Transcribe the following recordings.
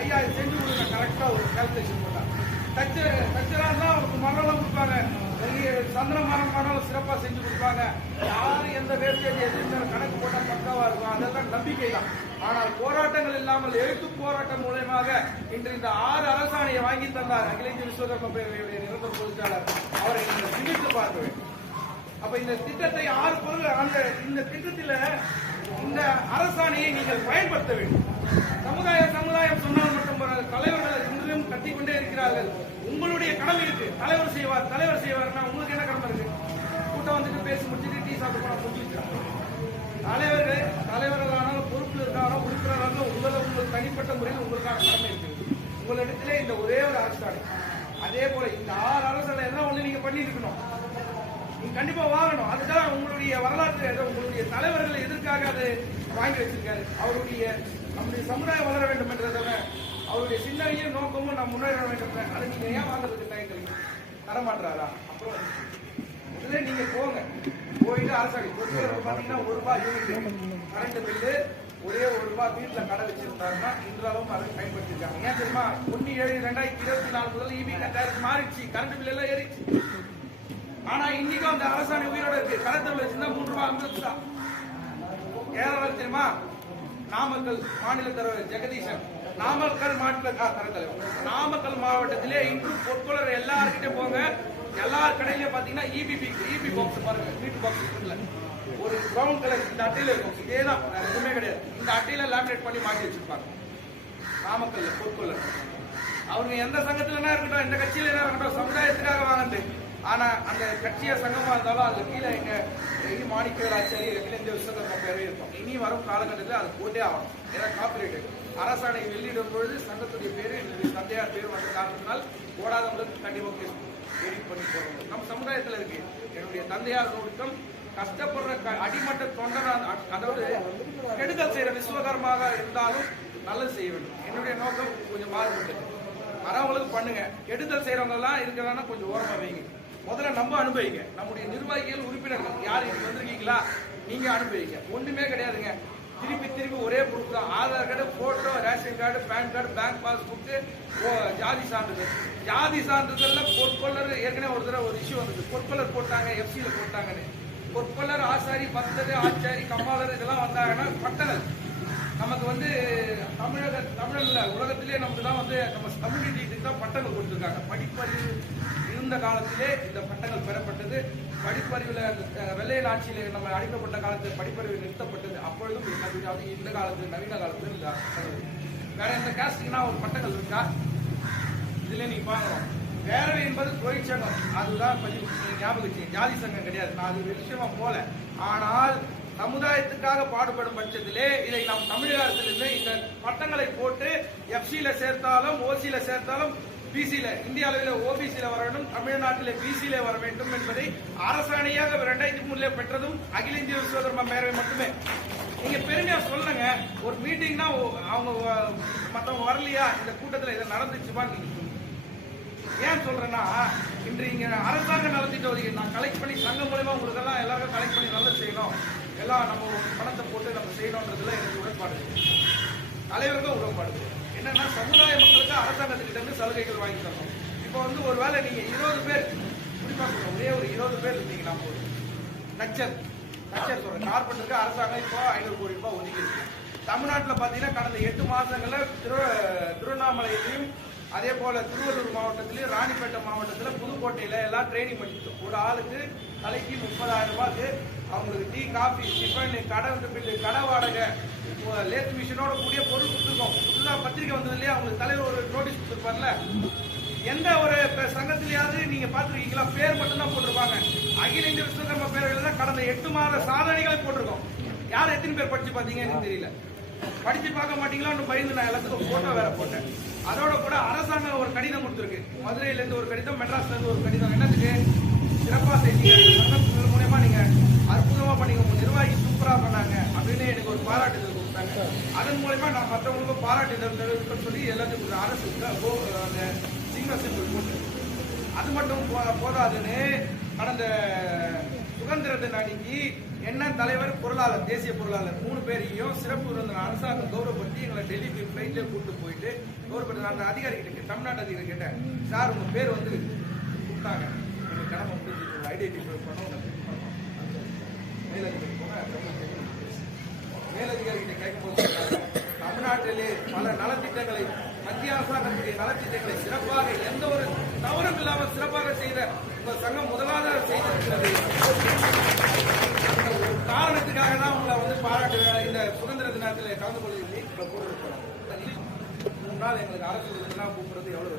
ஐயா செஞ்சு கொடுங்க. கரெக்டா ஒரு கால்குலேஷன் போட்டாங்க தச்சு தச்சரா தான் அவருக்கு மரம் கொடுப்பாங்க. பெரிய சந்திர மரம் மரணம் சிறப்பா செஞ்சு கொடுப்பாங்க. யாரும் எந்த வேஸ்டேஜ் எதுவும் கணக்கு போட்டா பக்காவா இருக்கும். அதெல்லாம் நம்பிக்கை தான் ஆனால் போராட்டங்கள் இல்லாமல் எழுத்து போராட்டம் மூலயமாக இன்று இந்த ஆறு அரசாணையை வாங்கி தந்தார் அகில இந்திய விஸ்வகர்ம பேரவையுடைய நிரந்தர பொதுச்சாளர் அவரை நீங்கள் சிந்தித்து பார்க்க வேண்டும். அப்ப இந்த திட்டத்தை ஆறு பொருள் அந்த இந்த திட்டத்தில் இந்த அரசாணையை நீங்கள் பயன்படுத்த வேண்டும். சமுதாய சமுதாயம் சொன்னால் மட்டும் தலைவர்கள் இன்றும் கட்டிக்கொண்டே இருக்கிறார்கள். உங்களுடைய கடமை இருக்கு. தலைவர் செய்வார் தலைவர் செய்வார்னா உங்களுக்கு என்ன கடமை இருக்கு? கூட்டம் வந்துட்டு பேசி முடிச்சுட்டு டீ சாப்பிட்டு போனா முடிச்சு தலைவர்கள் தலைவர்களானாலும் பொறுப்பில் இருக்காரோ உறுப்பினராலும் உங்களை உங்கள் தனிப்பட்ட முறையில் உங்களுக்கான கடமை இருக்கு. உங்களிடத்திலே இந்த ஒரே ஒரு அரசாணை. அதே போல இந்த ஆறு அரசாணை எல்லாம் ஒண்ணு நீங்க பண்ணிட்டு இருக்கணும். கண்டிப்பா வாங்கணும். அதுதான் உங்களுடைய வரலாற்று உங்களுடைய தலைவர்கள் எதற்காக அது வாங்கி வச்சிருக்காரு? அவருடைய நம்முடைய சமுதாயம் வளர வேண்டும் என்றதை அவருடைய சிந்தனையும் நோக்கமும் நாம் முன்னேற வேண்டும் என்ற- அதை நீங்க ஏன் வாங்குறதுக்கு தயங்குறீங்க தரமாட்டாரா அப்புறம் இதுல நீங்க போங்க. போயிட்டு அரசாங்கம் பாத்தீங்கன்னா ஒரு ரூபாய் யூனிட் கரண்ட் பில்லு ஒரே ஒரு ரூபாய் வீட்டுல கடை வச்சிருந்தாருன்னா இன்றளவும் அதை பயன்படுத்திருக்காங்க. ஏன் தெரியுமா? ஒன்னு ஏழு ரெண்டாயிரத்தி இருபத்தி நாலு முதல் இபி கட்டாயிரத்து மாறிச்சு கரண்ட் பில் எல்லாம் ஏறிச்சு ஆனா இன்னைக்கும் அந்த அரசாணை உயிரோட இருக்கு. கலெக்டர் வச்சிருந்தா மூன்று ரூபாய் ஐம்பது தான் கேரளா தெரியுமா? நாமக்கல் மாநில தலைவர் ஜெகதீசன். நாமக்கல் மாநில தலைவர் நாமக்கல் மாவட்டத்திலே இன்று பொற்கொளர் எல்லார்கிட்ட போங்க. எல்லா கடையிலயும் பாத்தீங்கன்னா இபிபி இபி பாக்ஸ் பாருங்க. வீட்டு பாக்ஸ் ஒரு ப்ரௌன் கலர் இந்த அட்டையில இருக்கும். இதே தான் வேற எதுவுமே கிடையாது. இந்த அட்டையில லேமினேட் பண்ணி மாட்டி வச்சிருப்பாங்க. நாமக்கல்ல பொற்கொள்ளர் அவங்க எந்த சங்கத்துல இருக்கட்டும் எந்த கட்சியில என்ன இருக்கட்டும் சமுதாயத்துக்காக வாங்கினது ஆனா அந்த கட்சிய சங்கமா இருந்தாலும் அதுல கீழே எங்க எங்க மாணிக்கர் ஆச்சாரி அகில இந்திய இருக்கும். இனி வரும் காலகட்டத்தில் அது போட்டே ஆகணும். ஏன்னா காப்பிரைட் அரசாணை வெளியிடும் பொழுது சங்கத்துடைய பேரு என்னுடைய தந்தையார் பேர் வந்த காரணத்தினால் போடாதவங்களுக்கு கண்டிப்பாக கேஸ் எடிட் பண்ணி போடுறோம் நம்ம சமுதாயத்துல இருக்கு. என்னுடைய தந்தையார் ஒழுக்கம் கஷ்டப்படுற க- அடிமட்ட தொண்டரா அதாவது கெடுதல் செய்யற விஸ்வகர்மாக இருந்தாலும் நல்லது செய்ய வேண்டும். என்னுடைய நோக்கம் கொஞ்சம் மாறுபட்டது வரவங்களுக்கு பண்ணுங்க. கெடுதல் செய்யறவங்க எல்லாம் இருக்கிறாங்கன்னா கொஞ்சம் ஓரமா வைங்க. முதல்ல நம்ம அனுபவிங்க. நம்முடைய நிர்வாகிகள் உறுப்பினர்கள் யார் இங்க வந்திருக்கீங்களா? நீங்க அனுபவிங்க. ஒண்ணுமே கிடையாதுங்க. திருப்பி திருப்பி ஒரே ப்ரூஃப் தான். Aadhaar card photo ration card PAN card bank passbook ஜாதி சான்றிதழ். ஜாதி சான்றிதழ்ல பொற்கொள்ளர் ஏற்கனவே ஒரு தடவை ஒரு இஷ்யூ வந்தது. பொற்கொள்ளர் போட்டாங்க எஃப்சியில் போட்டாங்கன்னு. பொற்கொள்ளர் ஆசாரி பத்தது ஆச்சாரி கம்மாளர் இதெல்லாம் வந்தாங்கன்னா பட்டணம். நமக்கு வந்து தமிழக தமிழ்ல உலகத்திலே நமக்கு தான் வந்து நம்ம கம்யூனிட்டிக்கு தான் பட்டங்கள் கொடுத்துருக்காங்க. படிப்பறிவு இருந்த காலத்திலே இந்த பட்டங்கள் பெறப்பட்டது. படிப்பறிவில் அந்த, ஆட்சியில் நம்ம அடிக்கப்பட்ட காலத்தில் படிப்பறிவு நிறுத்தப்பட்டது. அப்பொழுதும் இந்த அதாவது இந்த காலத்தில் நவீன காலத்தில் இந்த வேற எந்த காஸ்டுக்குன்னா ஒரு பட்டங்கள் இருக்கா? இதுல நீங்க பாக்கணும் பேரவை என்பது தொழிற்சங்கம் அதுதான் பதிவு. ஞாபகம் ஜாதி சங்கம் கிடையாது. நான் அது விஷயமா போல. ஆனால் சமுதாயத்துக்காக பாடுபடும் பட்சத்திலே இதை நாம் தமிழக அரசிலிருந்து இந்த பட்டங்களை போட்டு எஃப்சியில சேர்த்தாலும் ஓசியில சேர்த்தாலும் பிசியில இந்திய அளவில் ஓபிசியில வர வேண்டும் தமிழ்நாட்டில் பிசியில வர வேண்டும் என்பதை அரசாணையாக இரண்டாயிரத்தி மூணுல பெற்றதும் அகில இந்திய விஸ்வதர்ம பேரவை மட்டுமே. நீங்க பெருமையா சொல்லுங்க. ஒரு மீட்டிங்னா அவங்க மத்தவங்க வரலையா? இந்த கூட்டத்துல இதை நடந்துச்சுமா நீங்க? ஏன் சொல்றேன்னா இன்று இங்க அரசாங்க நலத்திட்ட ஒதுக்கி நான் கலெக்ட் பண்ணி சங்கம் மூலயமா உங்களுக்கு எல்லாம் எல்லாரும் கலெக்ட் பண்ணி நல்லது செய்யணும். எல்லாம் நம்ம பணத்தை போட்டு நம்ம செய்யணும்ன்றதுல எனக்கு உடன்பாடு இருக்கு. தலைவர்கள் உடன்பாடு என்னன்னா சமுதாய மக்களுக்கு அரசாங்கத்துக்கிட்ட இருந்து சலுகைகள் வாங்கி தரணும். இப்போ வந்து ஒரு வேளை நீங்க இருபது பேர் குறிப்பா சொல்றேன் ஒரே ஒரு இருபது பேர் இருந்தீங்கன்னா போதும். நச்சர் நச்சர் சொல்றேன். கார்பெண்டருக்கு அரசாங்கம் இப்போ ஐநூறு கோடி ரூபாய் ஒதுக்கி இருக்கு. தமிழ்நாட்டில் பார்த்தீங்கன்னா கடந்த எட்டு மாதங்களில் திரு திருவண்ணாமலையிலையும் அதே போல திருவள்ளூர் மாவட்டத்திலையும் ராணிப்பேட்டை மாவட்டத்தில் புதுக்கோட்டையில் எல்லாம் ட்ரைனிங் பண்ணிட்டு ஒரு ஆளுக்கு தலைக்கு முப்பதாயிரம் ரூபாய்க்கு அவங்களுக்கு டீ காஃபி டிஃபன் கடை வந்து பில்லு கடை வாடகை. லேத் மிஷினோட கூடிய பொருள் கொடுத்துருக்கோம். புதுசாக பத்திரிக்கை வந்தது இல்லையா அவங்களுக்கு தலைவர் ஒரு நோட்டீஸ் கொடுத்துருப்பார்ல? எந்த ஒரு சங்கத்திலேயாவது நீங்க பாத்துருக்கீங்களா பேர் மட்டும் தான் போட்டிருப்பாங்க. அகில இந்திய விஸ்வகர்ம பேரவையில் தான் கடந்த எட்டு மாத சாதனைகளை போட்டிருக்கோம். யார் எத்தனை பேர் படிச்சு பாத்தீங்க தெரியல. படிச்சு பார்க்க மாட்டீங்களான்னு பயந்து நான் எல்லாத்துக்கும் போட்டோ வேற போட்டேன். அதோட கூட அரசாங்கம் ஒரு கடிதம் கொடுத்துருக்கு. மதுரையில இருந்து ஒரு கடிதம் மெட்ராஸ்ல இருந்து ஒரு கடிதம். என்னத்துக்கு? சிறப்பாக செஞ்சீங்க மூலயமா நீங்க அற்புதமா பண்ணிக்க. உங்கள் நிர்வாகி சூப்பரா பண்ணாங்க. அப்படின்னு எனக்கு ஒரு பாராட்டுதல் கொடுத்தாங்க. அதன் மூலயமா நான் மற்றவங்களுக்கும் பாராட்டுதல் தெரிவிப்பேன் சொல்லி எல்லாத்துக்கும் ஒரு அரசு அந்த சிங்க சிம்பிள் போட்டு அது மட்டும் போ- போதாதுன்னு கடந்த சுதந்திர தின அன்னைக்கு என்ன தலைவர் பொருளாளர் தேசிய பொருளாளர் மூணு பேரையும் சிறப்பு விருந்தினர் அரசாங்கம் கௌரவப்படுத்தி எங்களை இவங்களை டெல்லிக்கு ஃப்ளைட்ல கூட்டு போயிட்டு கவர்மெண்ட் அந்த அதிகாரி கிட்ட கேட்டேன், தமிழ்நாட்டு அதிகாரி கேட்டேன். சார் உங்க பேர் வந்து கொடுத்தாங்க. உங்க கடமை முடிஞ்சு ஐடென்டிஃபை பண்ண தமிழ்நாட்டிலே பல நலத்திட்டங்களை மத்திய அரசாங்கத்துடைய நலத்திட்டங்களை சிறப்பாக எந்த ஒரு தவறும் இல்லாமல் சிறப்பாக செய்த உங்கள் சங்கம் முதலாவது செய்திருக்கிறது. காரணத்துக்காக தான் உங்களை வந்து பாராட்டு இந்த சுதந்திர தினத்தில் கலந்து கொள்வதில்லை உங்களை கூறியிருக்கிறோம் மூணு நாள் எங்களுக்கு அரசு கூப்பிடுறது எவ்வளவு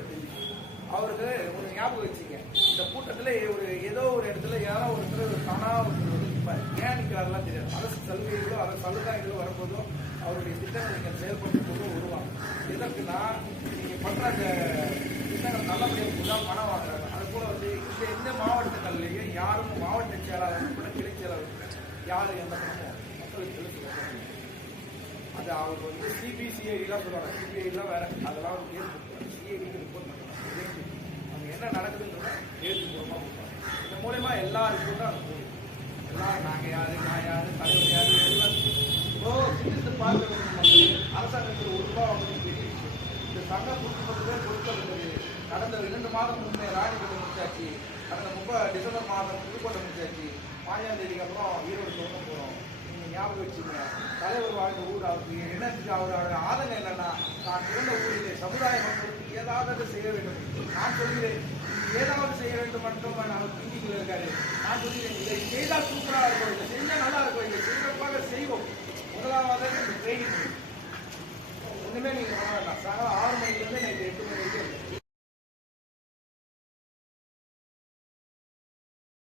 அவருக்கு ஒரு ஞாபகம் வச்சு இந்த கூட்டத்தில் ஒரு ஏதோ ஒரு இடத்துல யாரோ ஒரு இடத்துல தானா ஒருத்தர் வந்து நிற்பார் ஏன் நிற்கிறாருலாம் தெரியாது அரசு சலுகைகளோ அரசு சலுகைகளோ வரும்போதோ அவருடைய திட்டங்களை நீங்கள் செயல்படுத்தும் போது உருவாங்க எதற்குன்னா நீங்கள் பண்ணுற அந்த திட்டங்கள் நல்லபடியாக தான் பணம் வாங்குறாங்க. அது போல வந்து இந்த எந்த மாவட்டங்கள்லேயே யாரும் மாவட்ட செயலாளர் கூட கிளை செயலாளர் கூட யாரும் எந்த பணமும் மக்களுக்கு அது அவங்க வந்து சிபிசிஐடிலாம் சொல்லுவாங்க. சிபிஐடிலாம் வேற. அதெல்லாம் அவங்க கேஸ் சிஐடிக்கு ரிப்போர்ட் பண்ணுறாங்க அவங்க என்ன நடக்குதுன்றத எழுத்து கொடுப்பாங்க. இந்த மூலயமா எல்லா ரிப்போர்ட்டும் அது போகும் எல்லாரும் நாங்கள் யாரு நான் யாரு தலைவர் யாரு எல்லாம் ஓ சிந்தித்து பார்க்க வேண்டும் மக்களே. அரசாங்கத்தில் ஒரு ரூபா வாங்குறது பெரிய விஷயம் இந்த சங்கம் கொடுக்கப்பட்டு பேர் கொடுக்கப்பட்டது ரெண்டு மாதம் முன்னே ராணிபேட்டை முடிச்சாச்சு. அந்த முப்ப டிசம்பர் மாதம் புதுக்கோட்டை முடிச்சாச்சு. பாஞ்சாம் தேதிக்கு அப்புறம் ஈரோடு துவங்க போகிறோம் நீங்கள் ஞாபகம் வச்சுக்கோங்க தலைவர் வாழ்ந்த ஊர் அவருக்கு என்னத்துக்கு அவரோட ஆதங்கம் என்னன்னா நான் பிறந்த ஊரிலே சமுதாய மக்களுக்கு ஏதாவது செய்ய வேண்டும். நான் சொல்கிறேன் ஏதாவது செய்ய வேண்டும் மட்டும் நான் திங்கிங்கில் இருக்காரு. நான் சொல்கிறேன் இதை செய்தால் சூப்பராக இருக்கும். இதை செஞ்சால் நல்லா இருக்கும். இதை சிறப்பாக செய்வோம். முதலாவது இந்த ட்ரைனிங்